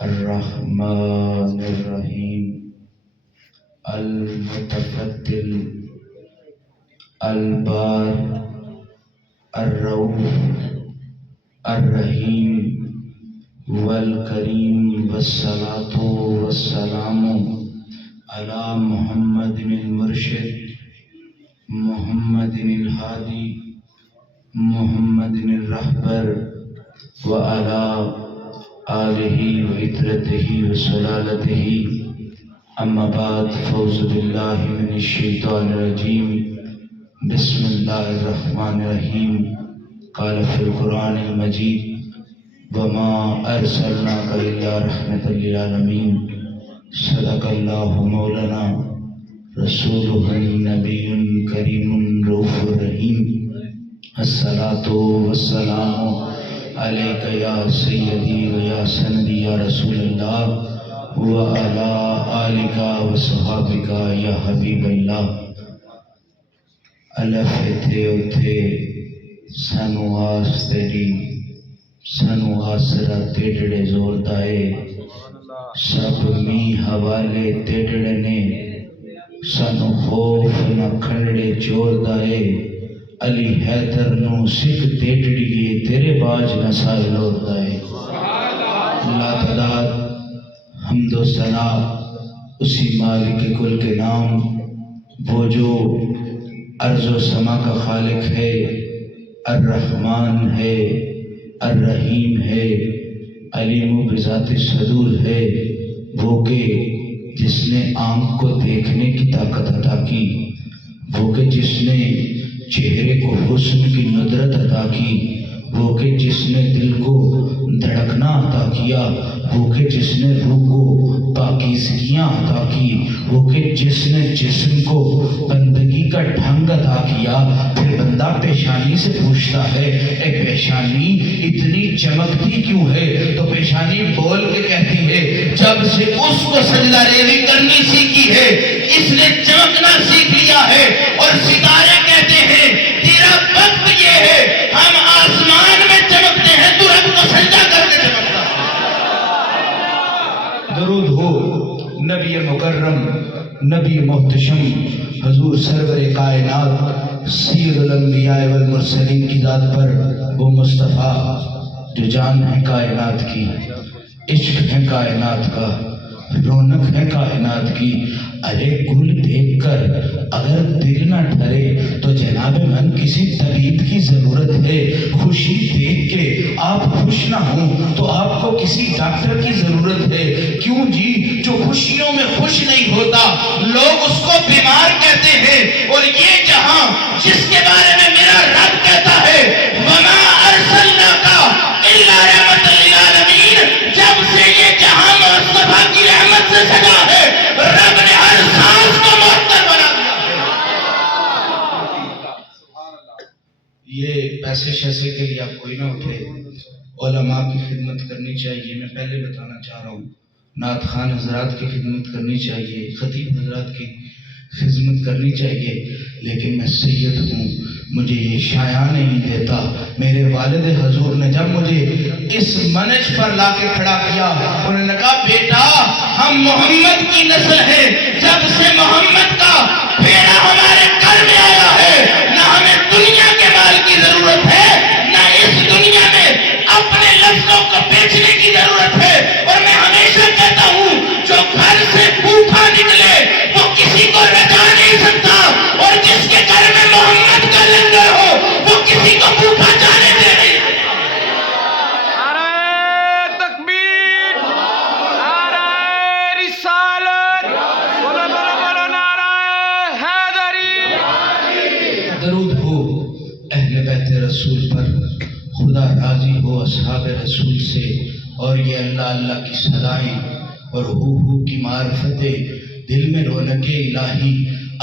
الرحمن الرحیم المتفضل البار الرؤوف الرحیم والکریم والصلاة والسلام علی محمد المرشد محمد الہادی محمد الرہبر وعلی آلہ وعطرتہ وسلالتہ اما بعد فاعوذ باللہ من الشیطان الرجیم بسم اللہ الرحمن الرحیم قال فی القرآن المجید وما ارسلناک الا رحمۃ للعالمین صدق اللہ مولانا رسولہ النبی کریم رؤوف الرحیم الصلاۃ والسلام علیک یا سیدی و یا سندی یا رسول اللہ وعلی آلک وصحابک یا حبیب اللہ۔ الف تھے اتھے سانو آس تیری سانو آسرا تیڑڑے زور دائے سب می حوالے تیڑڑے نے سانو خوف نہ کھنڈے چور دائے علی حیدر نو سکھ تیڑڑی گئے تیرے باج نہ سائے لور دائے۔ اللہ تعداد حمد و ثنا اسی مالک کل کے نام، وہ جو ارض و سما کا خالق ہے، الرحمن ہے، الرحیم ہے، علیم بذات الصدور ہے، وہ کہ جس نے آنکھ کو دیکھنے کی طاقت عطا کی، وہ کہ جس نے چہرے کو حسن کی ندرت عطا کی، وہ کہ جس نے دل کو دھڑکنا عطا کیا، وہ کہ جس نے روح کو پاکیزگیاں عطا کی، وہ کہ جس نے جسم کو بندگی کا ڈھنگ عطا کیا۔ پھر بندہ پیشانی سے پوچھتا ہے اے پیشانی اتنی چمکتی کیوں ہے؟ تو پیشانی بول کے کہتی ہے جب سے اس کو سجدہ ریزی کرنی سیکھی ہے اس نے چمکنا سیکھ لیا ہے۔ اور ستارے کہتے ہیں تیرا وقت یہ ہے ہم آسمان میں چمکتے ہیں تو رب کو سجدہ کر کے چمکتا ہے۔ درود ہو نبی مکرم نبی محتشم حضور سرور کائنات سید الانبیاء والمرسلین کی ذات پر، وہ مصطفیٰ جو جان ہے کائنات کی، عشق ہے کائنات کا، رونق ہے کائنات کی۔ ارے گل دیکھ کر اگر دل نہ ٹھرے تو جناب من کسی طبیب کی ضرورت ہے۔ خوشی دیکھ کے آپ خوش نہ ہوں تو آپ کو کسی ڈاکٹر کی ضرورت ہے۔ کیوں جی جو خوشیوں میں خوش نہیں ہوتا لوگ اس کو بیمار کہتے ہیں۔ اور یہ جہاں جس کے بارے میں میرا رب کہتا ہے وما ارسلناک الا رحمۃ للعالمین، جب سے یہ جہاں مصطفیٰ کی رحمت سے سجا ہے رب نے ہر سانس کو معطر بنا دیا ہے۔ یہ پیسے شیسے کے لیے آپ کوئی نہ اٹھے، علماء کی خدمت کرنی چاہیے۔ میں پہلے بتانا چاہ رہا ہوں نعت خوان حضرات کی خدمت کرنی چاہیے، خطیب حضرات کی خدمت کرنی چاہیے، لیکن میں سید ہوں مجھے یہ شایع نہیں دیتا۔ میرے والد حضور نے جب مجھے اس منچ پر لا کے کھڑا کیا انہوں نے کہا بیٹا ہم محمد کی نسل ہیں، جب سے محمد کا پھیرا ہمارے گھر میں آیا ہے نہ ہمیں دنیا کے مال کی ضرورت ہے نہ اس دنیا میں اپنے لفظوں کو بیچنے کی ضرورت ہے۔ اور میں ہمیشہ کہتا ہوں جو گھر سے بھوکا نکلے وہ کسی کو رجا نہیں سکتا، اور جس کے گھر میں محمد کا لنگر ہو وہ کسی کو بھوکا جانے دے نہیں۔ نعرہ تکبیر، نعرہ رسالت، بولو بولو بولو نعرہ حیدری۔ درود ہو اہل بیت رسول پر، خدا راضی ہو اصحاب رسول سے، اور یہ اللہ اللہ کی صدائیں اور ہو کی معرفتیں، دل میں رونق الہی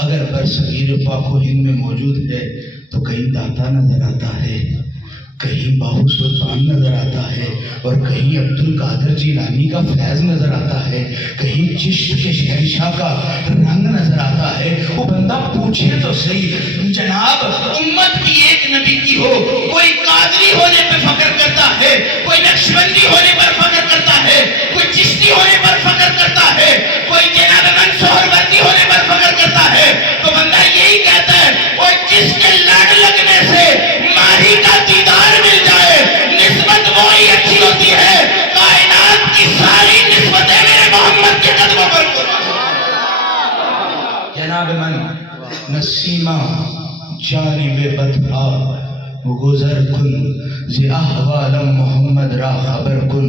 اگر برصغیر پاک و ہند میں موجود ہے تو کہیں داتا نظر آتا ہے، کہیں باہو سلطان نظر آتا ہے، اور کہیں عبد القادر جیلانی کا فیض نظر آتا ہے، کہیں چشت کے شہنشاہ کا رنگ نظر آتا ہے۔ وہ بندہ پوچھے تو صحیح جناب امت کی ایک نبی کی ہو، کوئی قادری ہونے پہ فخر کرتا ہے، کوئی نقشبندی ہونے پر فخر کرتا ہے، کوئی چشتی نسیمہ جانب بدھا گزر کن ز احوالم محمد را خبر کن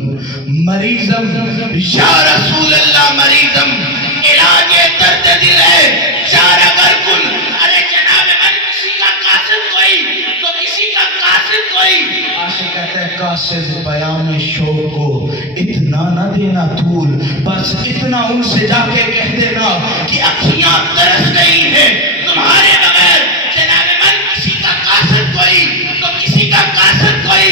مریضم یا رسول اللہ مریضم علاج درد دل ہے چارہ گر کن. ارے جناب من کسی کا قاصد کوئی تو کسی کا قاصد کوئی. عاشق کہتا ہے قاصد پیام شوق کو اتنا نہ دینا طول بس اتنا ان سے جا کے کہہ دینا کہ اکھیاں ترس گئی ہیں تمہارے بغیر. جناب من کسی کا قاصد کوئی تو کسی کا قاصد کوئی.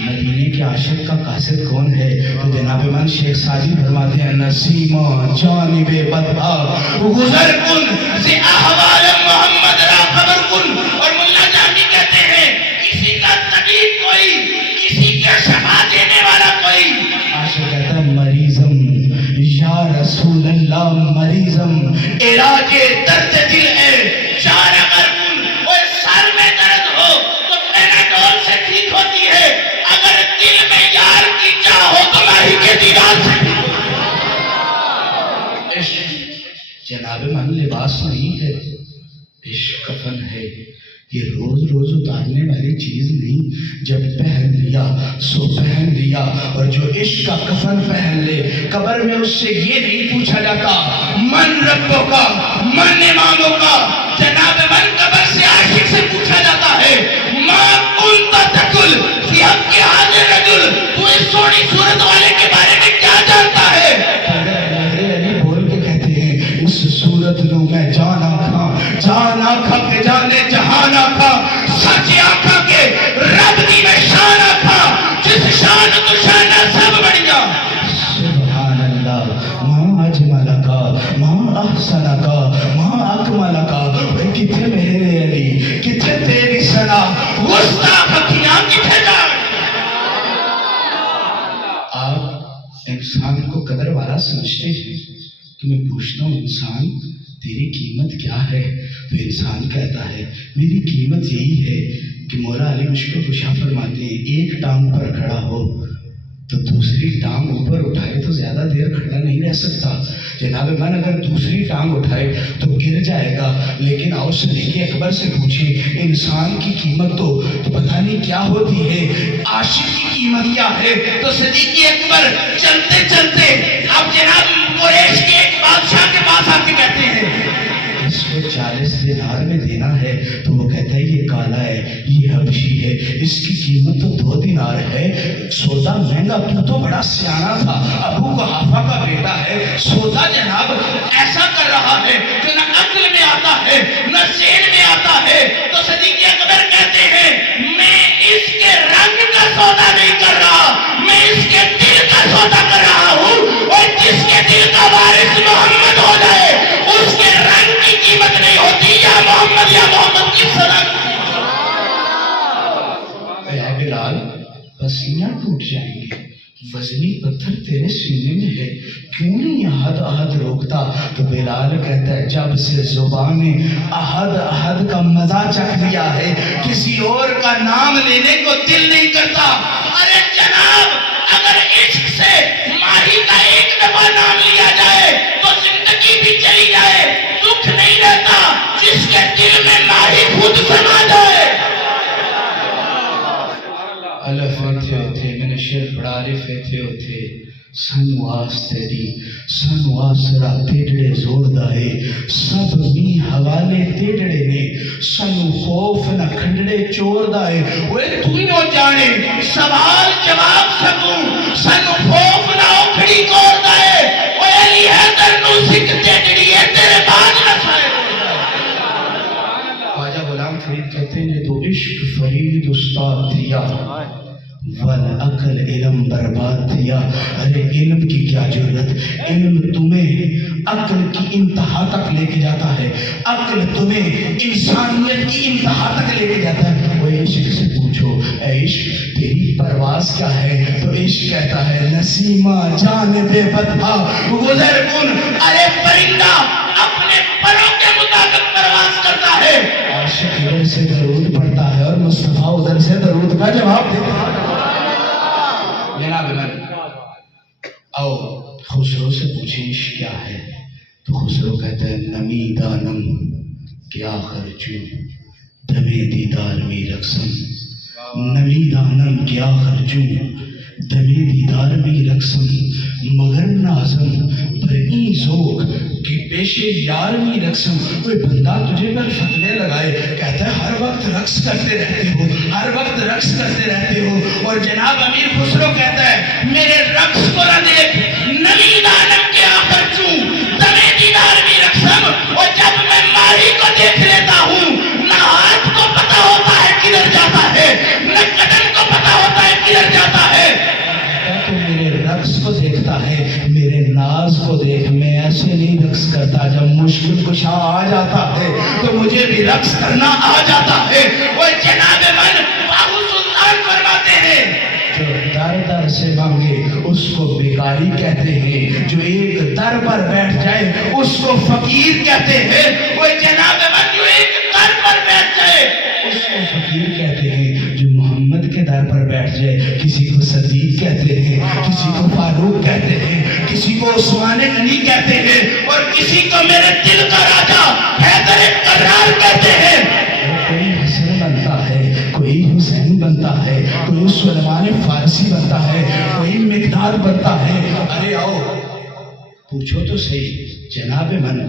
مدینے کے عاشق کا قاصد کون ہے؟ تو جناب من شیخ سعدی فرماتے ہیں نسیمہ جانب بدھا گزر کن ز احوال محمد را خبر کن. اور ملا جانی کہتے ہیں کسی کا طبیب کوئی کسی کا شفا دینے والا کوئی. عاشق کہتا ہے مریضم یا رسول اللہ مریضم علاج درد دل ہے چارہ گر کن. اور سر میں درد ہو تو پیناڈول سے ٹھیک ہوتی ہے اگر دل میں یار کی چاہ ہو تو ماہی کے دیدار سے. عشق جناب من لباس نہیں ہے عشق کفن ہے. یہ روز روز اتارنے والی چیز نہیں. جب پہن لیا سو پہن لیا. اور جو عشق کا کفن پہن لے قبر میں اس سے یہ نہیں پوچھا جاتا من ربوں کا من اماموں کا. جناب من قبر سے عاشق سے پوچھا جاتا ہے ما کنت تقل فی حق حاضر رجل تو اس سونی صورت والے کے بارے میں کیا جانتا ہے. علی بول کے کہتے ہیں اس صورت نو میں جانا کھا کے جانے جہانا کھا سچ آنکھا کے رب دی میں شانا کھا جس شان تو شانہ سب بڑھیا. سبحان اللہ ما اجمل کا ما احسن کا ما اکمل کا. کتنے میرے علی کتنے تیری سنا گستاخ اکھیاں کتنے جا. آپ انسان کو قدر والا سمجھتے ہیں تو میں پوچھتا ہوں انسان تیری قیمت کیا ہے؟ تو انسان کہتا ہے میری قیمت یہی ہے کہ مولا علی مشکل کشا فرماتے ہیں ایک ٹانگ پر کھڑا ہو تو دوسری ٹانگ اوپر اٹھائے تو زیادہ دیر کھڑا نہیں رہ سکتا. جناب من اگر دوسری ٹانگ اٹھائے تو گر جائے گا. لیکن آؤ صدیق اکبر سے پوچھیں انسان کی قیمت تو پتہ نہیں کیا ہوتی ہے عاشق کی قیمت کیا ہے. تو صدیق اکبر چلتے چلتے اب جناب قریش کے ایک بادشاہ کے پاس آ کے کہتے ہیں اس کو 40 دینار میں دینا ہے. تو وہ کہتا ہے یہ کالا ہے یہ حبشی ہے اس کی قیمت تو 2 دینار ہے. سودا مہنگا تو بڑا سیانا تھا ابو قحافہ کا بیٹا ہے. سودا جناب ایسا کر رہا ہے کہ نہ عقل میں آتا ہے نہ ذہن میں آتا ہے. تو صدیق اکبر کہتے ہیں میں اس کے رنگ کا سودا نہیں کر رہا میں اس کے دل کا سودا کر رہا ہوں. اور جس کے دل کا وارث محمد ہو جائے اس کے رنگ کی قیمت نہیں ہوتی یا محمد کی سرک. اے بلال پسینہ ٹوٹ جائیں گے وزنی پتھر تیرے سینے میں ہے کیوں نہیں احد احد روکتا. تو بلال کہتا ہے جب سے زبان احد کا مزہ چکھ لیا ہے کسی اور کا نام لینے کو دل نہیں کرتا. ارے جناب اگر عشق سے ماہی کا ایک دفعہ نام لیا جائے تو زندگی بھی چلی جائے دکھ نہیں رہتا جس کے دل میں ماہی خود سما جائے. الف تھے میں نے شعر پڑھا الف تھے سن واسطے دی سن واسرا تیڑے زور دائے سب می حوالے تیڑے نے سنو خوف نہ کھنڈڑے چور دائے. وہ تو ہی نو جانے سوال جواب سکوں سنو خوف نہ اکھڑی چور دائے. وہ علی حیدر نو سکھ تیڑی ہے تیرے بعد نہ سائے. خواجہ غلام فرید کہتے ہیں تو عشق فرید استاد دیا والعقل علم برباد دیا. ارے علم کی کیا ضرورت علم تمہیں عقل کی انتہا تک لے کے جاتا ہے عقل تمہیں انسانیت کی انتہا تک لے کے جاتا ہے. وہ عشق سے پوچھو اے عشق تیری پرواز کیا ہے. تو عشق کہتا ہے نسیمہ جانب بدھا گزر کن. ارے پرندہ اپنے پروں کے مطابق پرواز کرتا ہے. عاشق ادھر سے درود پڑھتا ہے اور مصطفیٰ ادھر سے درود کا جواب دیتا ہے. جناب من آؤ خسرو سے پوچھیں عشق کیا ہے. تو خسرو کہتا ہے نمی دانم کیا خرچوں دمے دیدار میں رقصم نمی دانم کیا خرچوں دمے دیدار میں رقصم مگر نازم پر این ذوق کہ پیش یار میں رقصم. کوئی بندہ تجھے پر فتوے لگائے کہتا ہے ہر وقت رقص کرتے رہتے ہو ہر وقت رقص کرتے رہتے ہو. اور جناب امیر خسرو کہتا ہے میرے رقص کو نہ دیکھ نمی دانم کیا خرچوں دمے دیدار میں رقصم. اور جب میں ماہی کو دیکھ لیتا ہوں نہ ہاتھ کو پتا ہوتا ہے کدھر جاتا ہے نہ قدم کو پتا ہوتا ہے کدھر جاتا ہے. تو میرے رقص کو دیکھتا ہے میرے ناز کو دیکھ. میں ایسے نہیں رقص کرتا جب مشکل کشا آ جاتا ہے تو مجھے بھی رقص کرنا آ جاتا ہے. وہ جناب من باہو سلطان فرماتے ہیں جو در در سے مانگے اس کو بیکاری کہتے ہیں جو ایک در پر بیٹھ جائے اس کو فقیر کہتے ہیں. وہ جناب من جو ایک در پر بیٹھ جائے اس کو فقیر کہتے ہیں. جو محمد کے در پر بیٹھ جائے کسی کو صدیق کہتے ہیں کسی کو فاروق کہتے ہیں کسی کو عثمان غنی کہتے ہیں اور کسی کو میرے دل کا راجا حیدر کرار کہتے ہیں. کوئی حسن بنتا ہے کوئی حسین بنتا ہے کوئی سلیمان فارسی بنتا ہے کوئی مقدار بنتا ہے. ارے آؤ پوچھو تو صحیح جناب من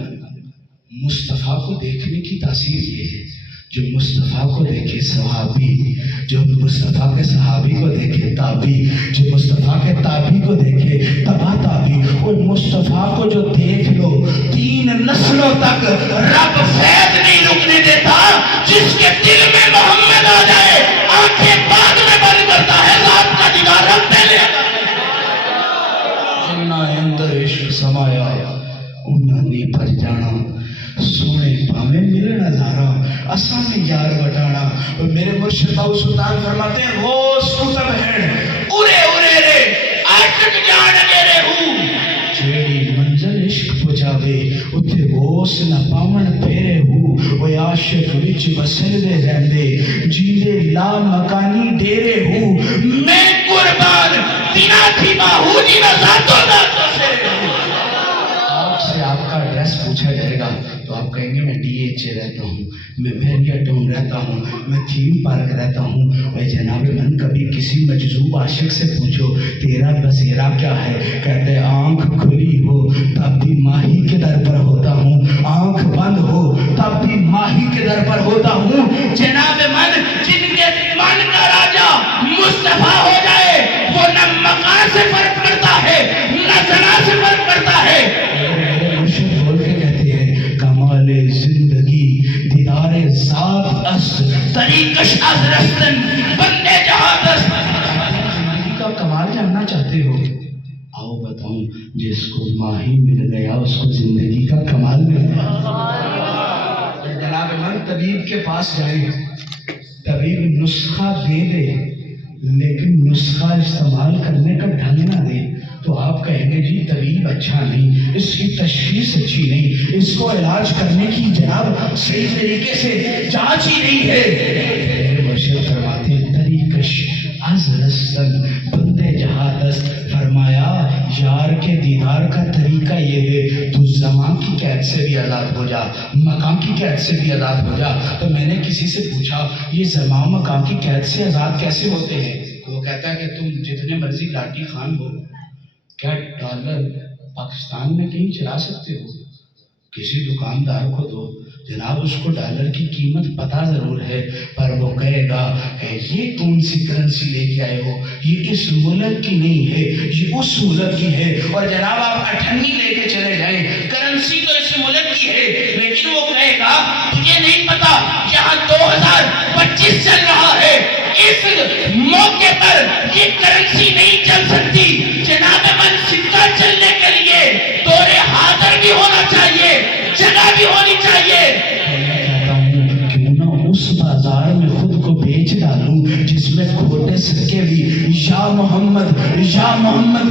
مصطفیٰ کو دیکھنے کی تاثیر یہ ہے جو مصطفیٰ کو دیکھے صحابی جو مصطفیٰ کے صحابی کو دیکھے تابی جو مصطفیٰ کے تابی کو دیکھے تبا تابی. اور مصطفیٰ کو جو دیکھ لو 3 نسلوں تک رب فیض نہیں رکنے دیتا. جس کے دل میں محمد آ جائے آنکھیں بعد میں بند کرتا ہے ذات کا دیدار رب پہلے جنہ اندر عشق سمایا انہاں نے پر جانا سونے پاویں ملے نظارہ آسان یار وٹانا. اور میرے مرشد باہو سلطان فرماتے ہیں غوث کتب ہے اورے اورے رے عاشق جان میرے ہوں جیڑی منزل عشق پہنچاوے اتھے غوث نہ پاون پھیرے ہوں. وہ عاشق وچ وسل دے رہندے جیندے لا مکانی ڈیرے ہوں. میں قربان بنا تھی باہو دی نہ ذاتوں دا سرے ہوں. آپ سے آپ کا ایڈریس پوچھا جائے گا تو آپ کہیں گے میں ڈی ایچ اے رہتا ہوں میں بھیریا ٹاؤن رہتا ہوں میں تھیم پارک رہتا ہوں. اور جناب من کبھی کسی مجذوب عاشق سے پوچھو تیرا بسیرا کیا ہے کہتے آنکھ کھلی ہو تب بھی ماہی کے در پر ہوتا ہوں آنکھ بند ہو تب بھی ماہی کے در پر ہوتا ہوں. جناب من جن کے من کا راجا مصطفیٰ ہو جائے وہ نہ مکان سے فرق کرتا ہے نہ زنا سے فرق کرتا ہے. بول کے کہتے ہیں کمال زندگی دیدار ذات است طریقش از رستن بندے جہاں دست. زندگی کا کمال جاننا چاہتے ہو آؤ بتاؤں جس کو ماہی مل گیا اس کو زندگی کا کمال مل گیا. جناب من طبیب کے پاس جائیں طبیب نسخہ دے دے لیکن نسخہ استعمال کرنے کا ڈھنگ نہ دے تو آپ کہیں گے جی طبیب اچھا نہیں اس کی تشخیص اچھی نہیں اس کو علاج کرنے کی جناب صحیح طریقے سے جانچ ہی نہیں ہے. میرے مرشد فرماتے طریقش از رستن بندے جہاں دست. فرمایا یار کے دیدار کا طریقہ یہ ہے تو زمان کی قید سے بھی آزاد ہو جا مقام کی قید سے بھی آزاد ہو جا. تو میں نے کسی سے پوچھا یہ زمان مقام کی قید سے آزاد کیسے ہوتے ہیں تو وہ کہتا ہے کہ تم جتنے مرضی لاٹھی خان ہو کیا ڈالر پاکستان میں کہیں چلا سکتے ہو کسی دکاندار کو دو جناب اس کو ڈالر کی قیمت پتہ ضرور ہے پر وہ کہے گا کہ یہ کون سی کرنسی لے کے آئے ہو یہ اس ملک کی نہیں ہے یہ اس ملک کی ہے. اور جناب آپ 98 لے کے چلے جائیں کرنسی تو اس ملک کی ہے لیکن وہ کہے گا تجھے نہیں پتا یہاں 2025 چل رہا ہے اس موقع پر یہ کرنسی نہیں چل سکتی. جناب من سکہ چلنے کے لیے دور حاضر بھی ہونا چاہیے جگہ بھی ہونی چاہیے. میں کہتا ہوں کیوں نہ اس بازار میں خود کو بیچ ڈالوں جس میں کھوٹے سکے بھی یا محمد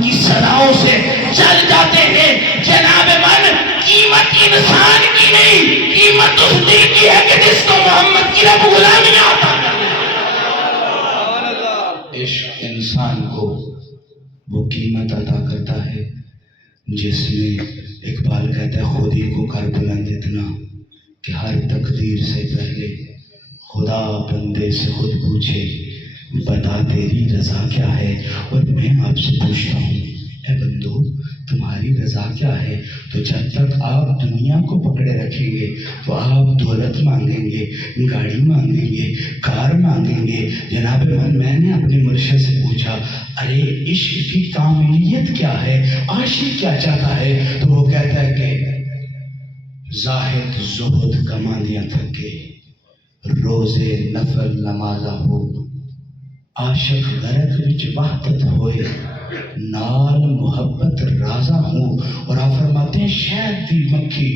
کی صداؤں سے چل جاتے ہیں. جناب من قیمت انسان کی نہیں قیمت اس دل کی ہے کہ جس کو محمد کی رب غلامی آتا ہے. عشق انسان کو وہ قیمت عطا کرتا ہے جس میں اقبال کہتا ہے خودی کو کر بلند اتنا کہ ہر تقدیر سے پہلے خدا بندے سے خود پوچھے بتا تیری رضا کیا ہے. اور میں آپ سے پوچھتا ہوں اے بندو تمہاری رضا کیا ہے؟ تو جب تک آپ دنیا کو پکڑے رکھیں گے تو آپ دولت مانگیں گے، گاڑی مانگیں گے، کار مانگیں گے. جناب میں نے اپنے مرشد سے پوچھا ارے عشق کی کاملیت کیا ہے، عاشق کیا چاہتا ہے؟ تو وہ کہتا ہے کہ زاہد زہد کمانیاں تھکے، روزے نفل نمازہ ہو، عاشق غرق وچ وحدت ہوئے، نال محبت رازہ ہوں. اور آپ فرماتے ہیں شہد دی مکھی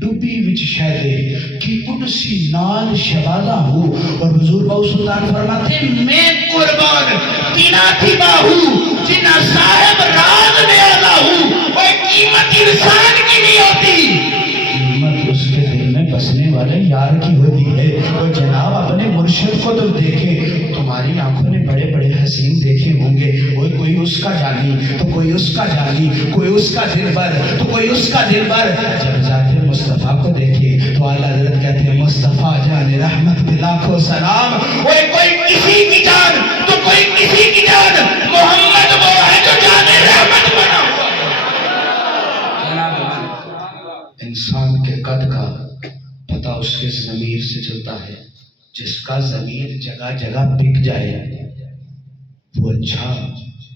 ڈبی وچ شہدے کی قدسی نال شبازہ ہوں. اور حضور باؤ سلطان فرماتے ہیں میں قربان تینا تھی باہو جنہ صاحب راز میں آدھا ہوں. وہ قیمت انسان کی نہیں ہوتی، قیمت اس کے دل میں بسنے والے یار کی ہوتی ہے. اور جناب اپنے مرشد کو تو دیکھے، تمہاری آنکھوں نے بڑے بڑے حسین دیکھے ہوں گے، کوئی اس کا جانی تو کوئی اس کا جانی، کوئی اس کا دل بر تو کوئی اس کا دل بر. جب ذات مصطفیٰ کو دیکھے تو اعلیٰ حضرت کہتے ہیں مصطفیٰ جان رحمت پہ لاکھوں سلام. کوئی کسی کی جان تو کوئی کسی کی جان، محمد وہ ہے جو جان رحمت بنا ہوا ہے. انسان کے قد کا پتہ اس کے ضمیر سے چلتا ہے. جس کا ضمیر جگہ جگہ بک جائے وہ اچھا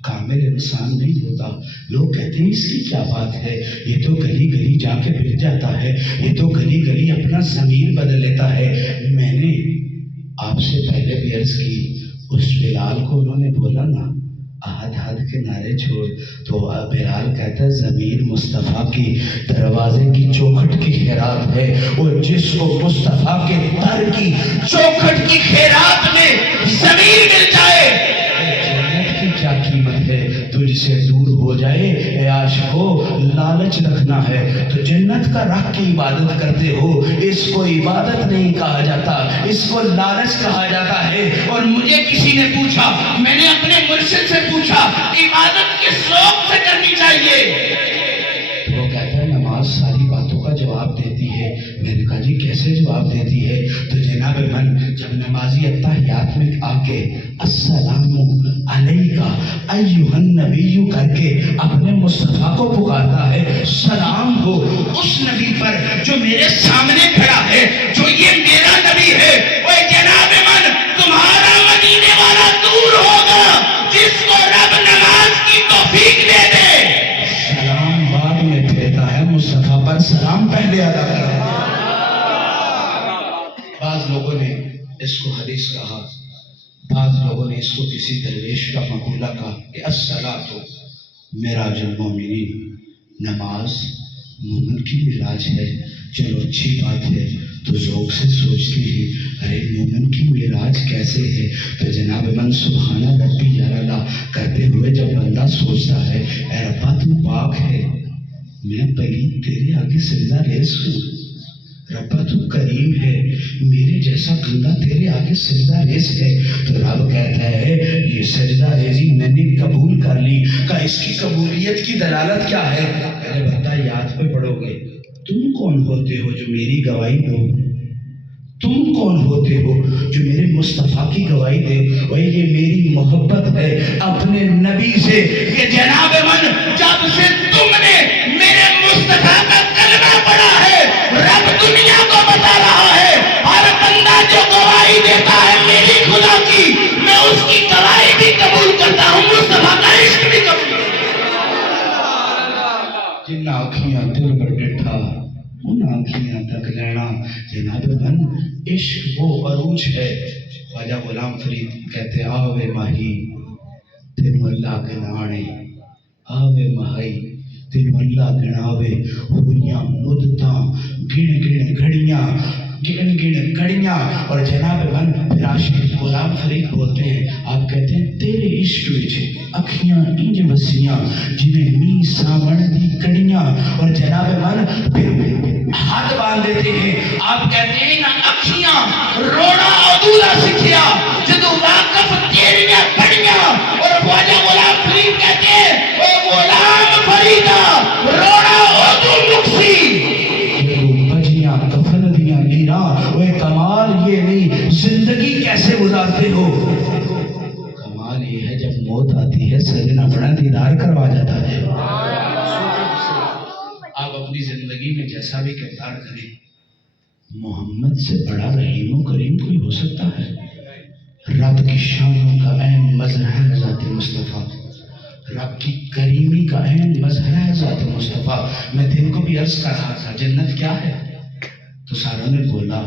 کامل انسان نہیں ہوتا. لوگ کہتے ہیں اس کی کیا بات ہے، یہ تو گلی گلی جا کے بک جاتا ہے، یہ تو گلی گلی اپنا ضمیر بدل لیتا ہے. میں نے آپ سے پہلے بھی عرض کی، اس بلال کو انہوں نے بولا نا آہد ہاتھ کے نعرے چھوڑ، تو بلال کہتا ہے ضمیر مصطفیٰ کی دروازے کی چوکھٹ کی خیرات ہے، اور جس کو مصطفیٰ کے در کی چوکھٹ کی خیرات میں ضمیر مل جائے، جنت کی کیا قیمت ہے. تجھ سے دور ہو جائے اے عاشقو لالچ رکھنا ہے تو جنت کا رکھ کی عبادت کرتے ہو. اس کو عبادت نہیں کہا جاتا، اس کو لالچ کہا جاتا ہے. اور مجھے کسی نے پوچھا، میں نے اپنے مرشد سے پوچھا عبادت کس ذوق سے کرنی چاہیے؟ تو وہ کہتا ہے نماز ساری باتوں کا جواب دیتی ہے. میں نے کہا جی کیسے جواب دیتی ہے؟ تو جناب من جب نمازی اتحیات میں آ کے السلام علیکہ ایھا النبی کر کے اپنے مصطفیٰ کو پکارتا ہے، سلام ہو اس نبی پر جو میرے سامنے کھڑا ہے، جو یہ میرا نبی ہے. اوے جناب من تمہارا مدینے والا دور ہوگا جس کو رب نماز کی توفیق دے دے. سلام بعد میں پھیرتا ہے، مصطفیٰ پر سلام پہلے ادا کرتا ہے. بعض لوگوں نے اس کو حدیث کہا، بعض لوگوں نے اس کو کسی درویش کا مقولہ کہا کہ الصلاۃ معراج المومنین، نماز مومن کی معراج ہے. چلو اچھی بات ہے. تو ذوق سے سوچتے ہیں ارے مومن کی معراج کیسے ہے؟ تو جناب من سبحان ربی اللہ کرتے ہوئے جب بندہ سوچتا ہے اے ربا تو پاک ہے، میں پلید تیرے آگے سجدہ ریز ہوں، ربا تو کریم ہے، میرے جیسا بندہ تیرے آگے سجدہ ریز ہے. تو رب کہتا ہے یہ سجدہ ریزی میں نے قبول کر لی. کہ اس کی قبولیت کی دلالت کیا ہے؟ ارے بندہ یاد پہ پڑھو گے، تم کون ہوتے ہو جو میری گواہی دو؟ تم کون ہوتے ہو جو میرے مصطفیٰ کی گواہی دے؟ وہ یہ میری محبت ہے اپنے نبی سے کہ جناب من جب سے تم نے میرے مصطفیٰ کا کلمہ پڑھا ہے، رب دنیا کو بتا رہا ہے ہر بندہ جو گواہی دیتا ہے میری خدا کی، میں اس کی گواہی بھی قبول کرتا ہوں، مصطفیٰ کا عشق بھی قبول کرتا ہوں. جن آنکھیاں دل پر ڈٹھا ان آنکھیاں تک لینا. جناب من عشق وہ عروج ہے. خواجہ غلام فرید کہتے آوے ماہی تینو اللہ گنانے، آوے ماہی تینو اللہ گناوے، ہویاں مدتاں گن گن گھڑیاں گن گن گھڑیاں. اور جناب من پھر عاشق غلام فرید بولتے ہیں، آپ کہتے ہیں تیرے عشق وچ اکھیاں انج وسیاں جنہیں می ساون دی کڑیاں. اور جناب من پھر ہاتھ باندھ دیتے ہیں، آپ کہتے ہیں نہ اکھیاں رونا ادھورا سکھیا جدو واقف تیریاں پڑیاں. اور خواجہ غلام فرید کہتے ہیں اے غلام فریدہ رونا ادھو مکسی جدو بجیاں کفن دیاں لی ہو. کمال یہ ہے جب موت آتی ہے سجن اپنا دیدار کروا جاتا ہے. آپ اپنی زندگی میں جیسا بھی کردار کریں، محمد سے بڑا رحیم و کریم کوئی ہو سکتا ہے؟ رب کی شانوں کا عین مظہر ہے ذات مصطفیٰ، رب کی کریمی کا عین مظہر ہے ذات مصطفیٰ. میں دن کو بھی عرض کر رہا تھا جنت کیا ہے، تو ساروں نے بولا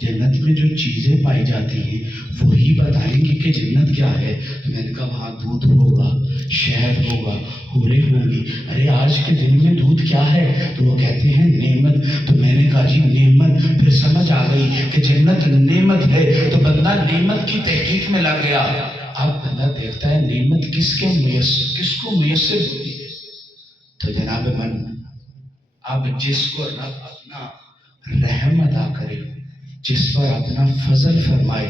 جنت میں جو چیزیں پائی جاتی ہیں وہی بتائیں گے کہ جنت کیا ہے. تو میں نے کہا وہاں دودھ ہوگا، شہد ہوگا، حوریں ہوں گی. ارے آج کے دن میں دودھ کیا ہے؟ تو وہ کہتے ہیں نعمت. تو میں نے کہا جی نعمت. پھر سمجھ آ گئی کہ جنت نعمت ہے. تو بندہ نعمت کی تحقیق میں لگ گیا. اب بندہ دیکھتا ہے نعمت کس کو میسر ہوتی ہے. تو جناب من اب جس کو رب اپنا رحم ادا کرے، جس پر اپنا فضل فرمائے،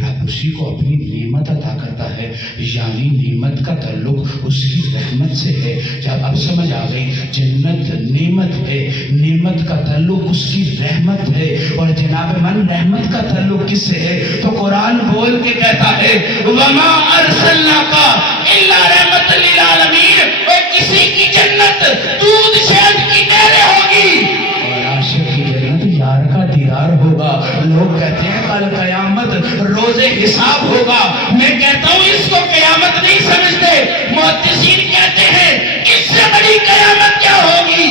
رب اسی کو اپنی نعمت عطا کرتا ہے. یعنی نعمت کا تعلق اس کی رحمت سے ہے. جب اب سمجھ آ گئی جنت نعمت ہے، نعمت کا تعلق اس کی رحمت ہے. اور جناب من رحمت کا تعلق کس سے ہے؟ تو قرآن بول کے کہتا ہے وَمَا أَرْسَلْنَاكَ إِلَّا رَحْمَةً لِّلْعَالَمِينَ. اور کسی کی جنت دودھ شہد کی نہریں ہوگی اور عاشق کی جنت یار کا دیدار ہوگا. لوگ کہتے ہیں کل قیامت روز حساب ہوگا. میں کہتا ہوں اس کو قیامت نہیں سمجھتے. محدثین کہتے ہیں اس سے بڑی قیامت کیا ہوگی؟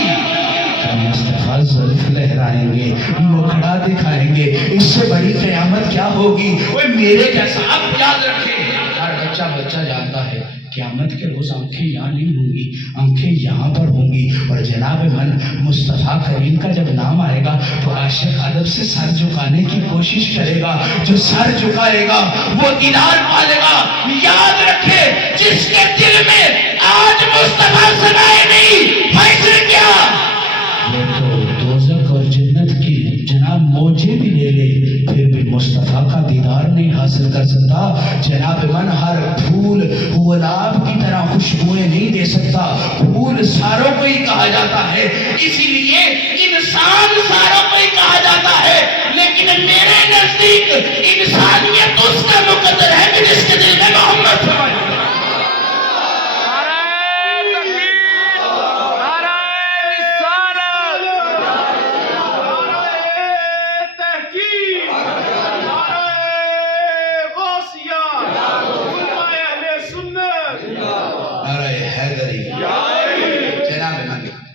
مصطفیٰ زلف لہرائیں گے، مکھڑا دکھائیں گے، اس سے بڑی قیامت کیا ہوگی؟ وہ میرے جیسا آپ یاد رکھیں، ہر بچہ جانتا ہے قیامت کے روز آنکھیں یہاں نہیں ہوں گی، آنکھیں یہاں پر ہوں گی. اور جناب من مصطفیٰ کریم کا جب نام آئے گا تو عاشق ادب سے سر جھکانے کی کوشش کرے گا. جو سر جھکائے گا وہ دیدار پالے گا. یاد رکھے جس کے دل میں آج مصطفیٰ سنائے نہیں فیصلہ کیا وہ تو دوزخ اور جنت کی جناب موجیں بھی لے لے پھر بھی مصطفیٰ کا دیدار نہیں حاصل کر سکتا. جناب من ہر پھول گلاب کی طرح خوشبوئیں نہیں دے سکتا. پھول ساروں کو ہی کہا جاتا ہے، اسی لیے انسان ساروں کو ہی کہا جاتا ہے. لیکن میرے نزدیک انسانیت اس کا مقدر ہے کہ جس کے دل میں محمد فرمائے.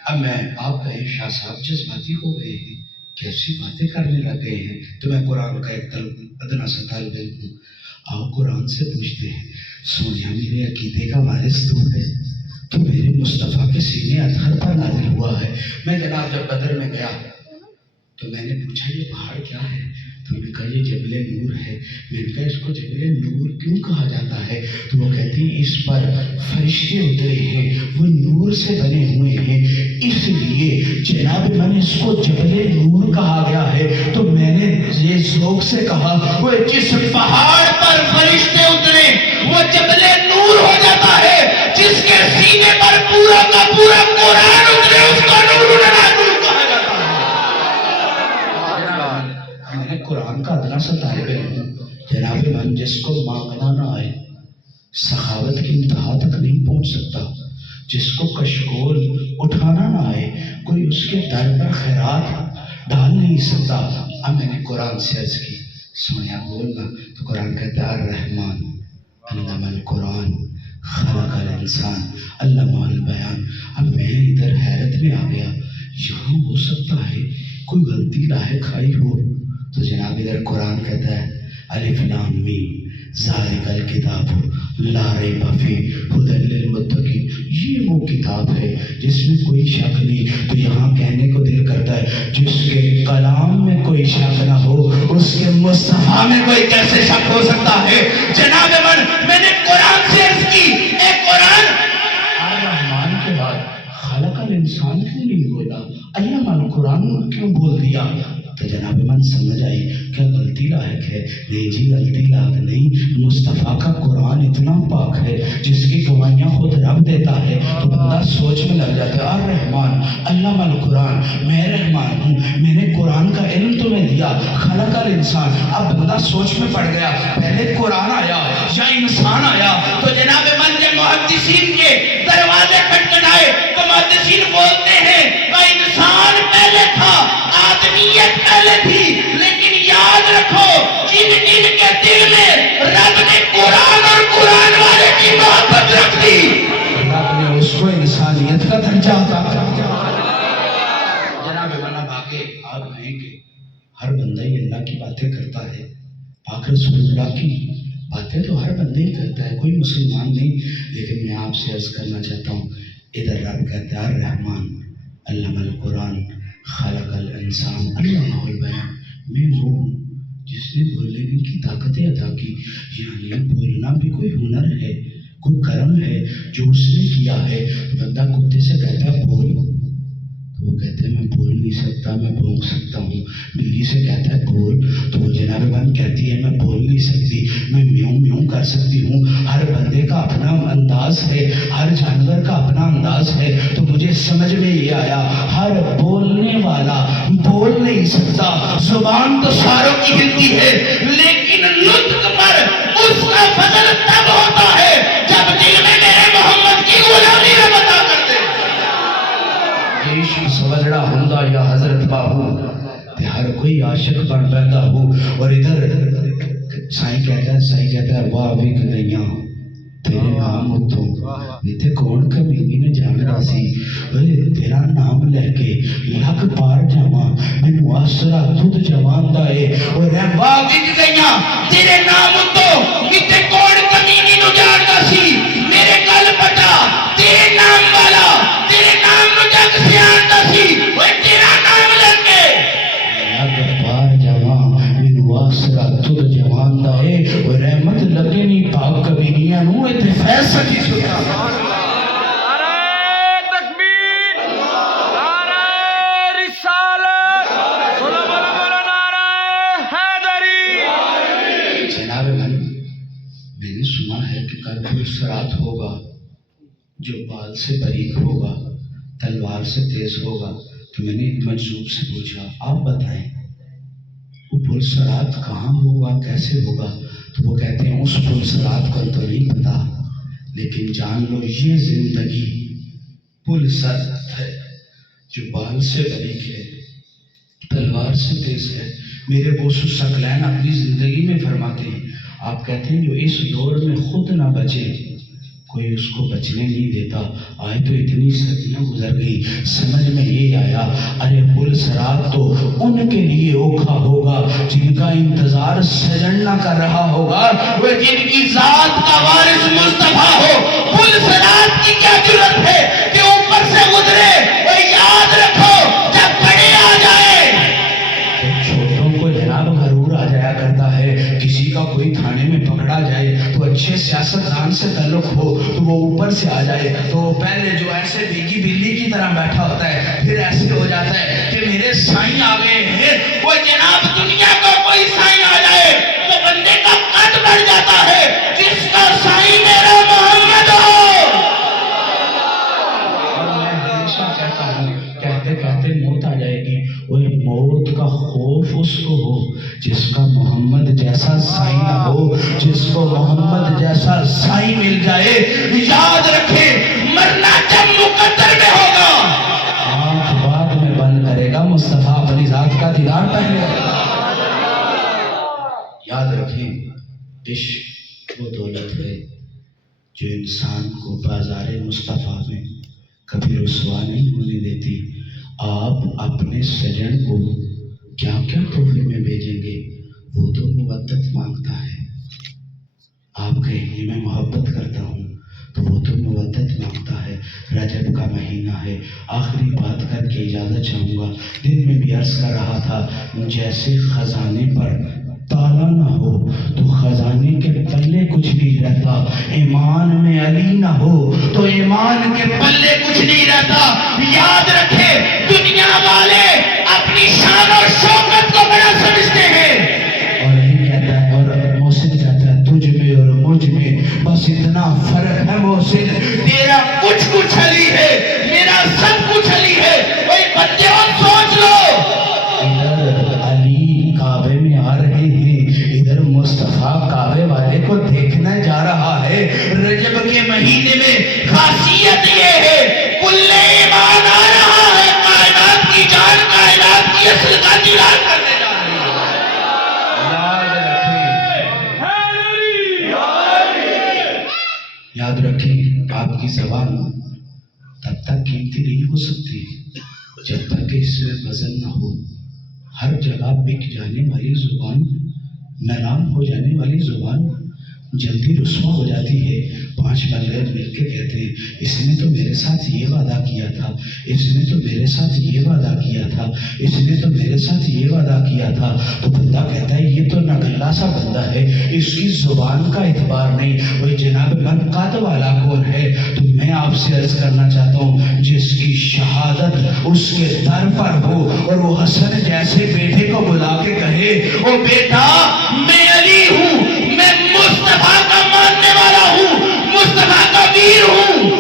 اب میں آپ کا شاہ صاحب جذباتی ہو گئے ہیں، کیسی باتیں کرنے لگ گئے ہیں. تو میں قرآن کا ایک ادنا سا طالب علم ہوں. آپ قرآن سے پوچھتے ہیں سونیا میرے عقیدے کا وارث تو ہے، تو میرے مصطفیٰ کے سینے اطہر پر نازل ہوا ہے. میں جناب جب بدر میں گیا تو میں نے پوچھا یہ پہاڑ کیا ہے؟ تو میں نے کہا یہ جبل نور ہے. میں نے کہا اس کو جبل نور کیوں کہا جاتا ہے؟ تو وہ کہتی ہیں اس پر فرشتے اترے ہیں، وہ نور سے بنے ہوئے ہیں، اس لیے جناب میں نے اس کو جبل نور کہا گیا ہے. تو میں نے یہ ذوق سے کہا وہ جس پہاڑ پر فرشتے اترے وہ جبل نور ہو جاتا ہے. جس کے سینے پر پورا کا پورا قرآن اترے اس کو نور کہا جاتا ہے. قرآن کا ادنا سا طالب علم جناب من جس کو مانگنا نہ آئے سخاوت کی انتہا تک نہیں پہنچ سکتا. جس کو کشکول اٹھانا نہ آئے کوئی اس کے در پر خیرات ڈال نہیں سکتا. اب میں نے قرآن سے عرض کی سونیا بولنا، تو قرآن کہتا ہے الرحمن علم القرآن خلق الانسان علمہ البیان. اب میں ادھر حیرت میں آ گیا، یہاں ہو سکتا ہے کوئی غلطی لاحق آئی ہو. تو جناب ادھر قرآن کہتا ہے الف لام میم ذالک الکتاب لا ریب فیہ ھدی للمتقین. یہ وہ کتاب ہے جس میں کوئی شک نہیں. تو یہاں کہنے کو دل کرتا ہے جس کے کلام میں کوئی شک نہ ہو اس کے مصطفیٰ میں کوئی کیسے شک ہو سکتا ہے؟ جناب میں نے قرآن سے عرض کی اے قرآن الرحمن کے بعد خلق الانسان کیوں نہیں بولا؟ علم القرآن کیوں بول دیا؟ تو جناب من سمجھ آئی کیا غلطی لاحق ہے؟ نہیں جی غلطی لاحق نہیں، مصطفیٰ کا قرآن اتنا پاک ہے جس کی گواہیاں خود رب دیتا ہے تو بندہ سوچ میں لگ جاتا ہے الرحمن علم القرآن، میں رحمان ہوں، میں نے قرآن کا علم تمہیں دیا، خلق الانسان۔ اب بندہ سوچ میں پڑ گیا پہلے قرآن آیا یا انسان آیا؟ تو جناب من جب محدثین کے دروازے کھٹکھٹائے تو محدثین بولتے ہیں وہ انسان پہلے تھا، آدمیت پہلے تھی، لیکن یاد رکھو جن جن کے دل میں رب نے قرآن اور قرآن والے کی محبت رکھ دی، رب نے اس کو انسانیت کا درجہ عطا کر دیا۔ جناب من اب آگے آپ کہیں کہ ہر بندہ ہی اللہ کی باتیں کرتا ہے، پاک رسول اللہ کی باتیں تو ہر بندہ ہی کرتا ہے، کوئی مسلمان نہیں، لیکن میں آپ سے عرض کرنا چاہتا ہوں ادھر رب کہتا ہے الرحمن علم القرآن خلق الانسان علمہ البیان، میں وہ ہوں جس نے بولنے کی طاقتیں عطا کی، یعنی بولنا بھی کوئی ہنر ہے، کوئی کرم ہے جو اس نے کیا ہے۔ بندہ کتے سے کہتا ہے بول تو وہ کہتے ہیں میں بول نہیں سکتا، میں بھونک سکتا ہوں۔ بلی سے کہتا ہے بول تو وہ جناب من کہتی ہے میں بول نہیں سکتی، میں میوں میوں کر سکتی ہوں۔ ہر بندے کا اپنا انداز ہے، ہر جانور کا اپنا انداز ہے۔ تو مجھے سمجھ میں یہ آیا ہر بولنے والا بول نہیں سکتا، زبان تو ساروں کی ہلتی ہے، لیکن نطق پر اس کا فضل تب ہوتا ہے جب دل میں میرے محمد کی غلامی رب عطا کرتے ہیں۔ عشق سوجڑا ہوندا یا حضرت باہو تے ہر کوئی عاشق بن پیدا ہو۔ اور ادھر سائیں کہتا ہے واہ وک گئیاں تیرے نام اتوں اتنے کون کمینی نے جاننا سی، تیرا نام لے کے لگ پار جاواں مینوں آسرا دودھ جوان دا اے، اور واہ وک گئیاں تیرے نام اتوں اتنے کون کمینی نو جاننا سی، میرے گل پٹا تیرے نام والا تیرے نام نو جگ سے آندا سی، وہ تیرا نام لے کے لگ پار جاواں مینوں آسرا دودھ جوان دا اے، اور رحمت لگے نہیں پاک کمینیاں نو ایتھے فیض سکی ستا۔ نعرہ تکبیر، نعرہ رسالت، بولو بولو بولو نعرہ حیدری۔ جناب من میں نے سنا ہے کہ کل پرسرات ہوگا جو بال سے باریک ہوگا تلوار سے تیز ہوگا، تو میں نے ایک مجذوب سے پوچھا آپ بتائیں وہ پرسرات کہاں ہوگا کیسے ہوگا؟ تو وہ کہتے ہیں اس پرسرات کو تو نہیں پتا، لیکن جان لو یہ زندگی پل سر ہے جو بال سے باریک ہے تلوار سے تیز ہے۔ میرے بوسو ثقلین اپنی زندگی میں فرماتے ہیں، آپ کہتے ہیں جو اس دور میں خود نہ بچے کوئی اس کو بچنے نہیں دیتا۔ آج تو اتنی صدیاں گزر گئی، سمجھ میں یہ آیا ارے پل سرات تو ان کے لیے اوکھا ہوگا جن کا انتظار سجن نہ کر رہا ہوگا، وہ جن کی ذات کا وارث مصطفیٰ ہو۔ پل سرات کی کیا ضرورت ہے کہ اوپر سے گزرے، وہ یاد رکھو جب بڑے آ جائے تو چھوٹوں کو جناب غرور آ جایا کرتا ہے۔ کسی کا کوئی تھانے میں پکڑا جائے تو اچھے سیاستدان سے تعلق ہو تو وہ اوپر سے آ جائے تو پہلے جو ایسے بھیگی بلی کی طرح بیٹھا ہوتا ہے پھر ایسے ہو جاتا ہے کہ میرے سائیں آ گئے ہیں۔ وہ جناب دنیا کا کوئی سائیں آ جائے تو بندے کا قد بڑھ جاتا ہے، جس کا سائیں میرا محمد ہو۔ اور میں ہمیشہ کہتا ہوں کہتے کہتے موت آ جائے گی، وہ موت کا خوف اس کو ہو جس کا محمد جیسا سائیں نہ ہو، جس کو محمد جیسا سائیں مل جائے۔ یاد رکھے مرنا جب مقدر میں ہوگا، آنکھ بعد میں بند کرے گا، مصطفیٰ اپنی ذات کا دیدار پہلے ہوگا۔ یاد رکھیں عشق وہ دولت ہے جو انسان کو بازار مصطفیٰ میں کبھی رسوا نہیں ہونے دیتی۔ آپ اپنے سجن کو کیا کیا تحفے میں بھیجیں گے، وہ تو مودت مانگتا ہے۔ آپ کہیں گے میں محبت کرتا ہوں تو وہ تو مودت مانگتا ہے۔ رجب کا مہینہ ہے، آخری بات کر کے اجازت چاہوں گا۔ دن میں بھی عرض کر رہا تھا جیسے خزانے پر تالا نہ ہو تو خزانے کے پلے کچھ نہیں رہتا، ایمان میں علی نہ ہو تو ایمان کے پلے کچھ نہیں رہتا۔ یاد رکھے دنیا والے اپنی شان اور شوکت آپ کی زبان تب تک قیمتی نہیں ہو سکتی جب تک کہ اس میں وزن نہ ہو. ہر جگہ بک جانے والی زبان، نرام ہو جانے والی زبان جلدی رسوا ہو جاتی ہے. 5 بندے مل کے کہتے ہیں اس نے تو میرے ساتھ یہ وعدہ کیا تھا، اس نے تو میرے ساتھ یہ وعدہ کیا تھا، اس نے تو میرے ساتھ یہ وعدہ کیا تھا. تو بندہ کہتا ہے یہ تو نگلا سا بندہ ہے، اس کی زبان کا اعتبار نہیں. وہی جناب من قد والا کون ہے؟ تو میں آپ سے عرض کرنا چاہتا ہوں جس کی شہادت اس کے در پر ہو اور وہ حسن جیسے بیٹے کو بلا کے کہے او بیٹا میں علی ہوں، میں مصطفیٰ کا ماننے والا ہوں، مصطفیٰ کا ویر ہوں.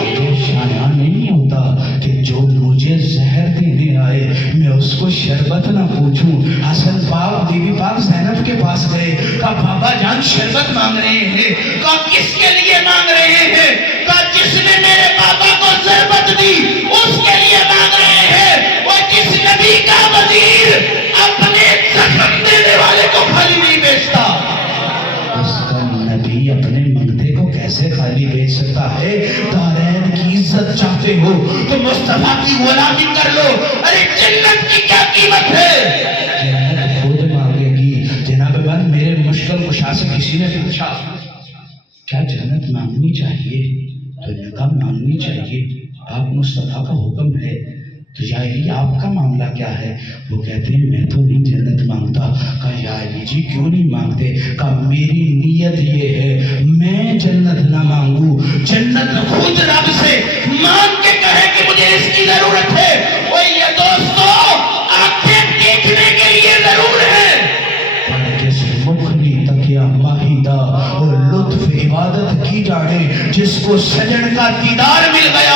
مجھے شایع نہیں ہوتا کہ جو مجھے زہر دینے آئے میں اس کو شربت نہ پوچھوں. حسن پاک بیوی پاک زینب کے پاس گئے، کہا بابا جان شربت مانگ رہے ہیں. کہا کس کے لیے مانگ رہے ہیں؟ کہا جس نے میرے پاپا کو ضربت دی اس کے لیے مانگ رہے ہیں. وہ جس نبی کا وزیر اپنے زخم دینے والے کو خالی نہیں بیچتا، اس کا نبی اپنے منگتے کو کیسے خالی بیچ سکتا ہے؟ دارین کی عزت چاہتے ہو تو مصطفیٰ کی غلامی کر لو. ارے جنت کی کیا قیمت ہے؟ جنت خود مانگے گی. جناب من میرے مشکل کشا سے کسی نے پوچھا کیا جنت مانگنی چاہیے تو نکاح مانگنی چاہیے؟ آپ مصطفیٰ کا حکم ہے تو یا علی آپ کا معاملہ کیا ہے؟ وہ کہتے ہیں میں تو نہیں جنت مانگتا. کہا یا علی جی کیوں نہیں مانگتے؟ کہا میری نیت یہ ہے میں جنت نہ مانگوں، جنت خود رب سے مانگ کے کہے کہ مجھے اس کی ضرورت ہے. وہ یہ دوستو آنکھیں دیکھنے کے لیے ضرور ہے پر جس مخلی تکیا ماہیدہ اور لطف عبادت کی جانے، جس کو سجن کا دیدار مل گیا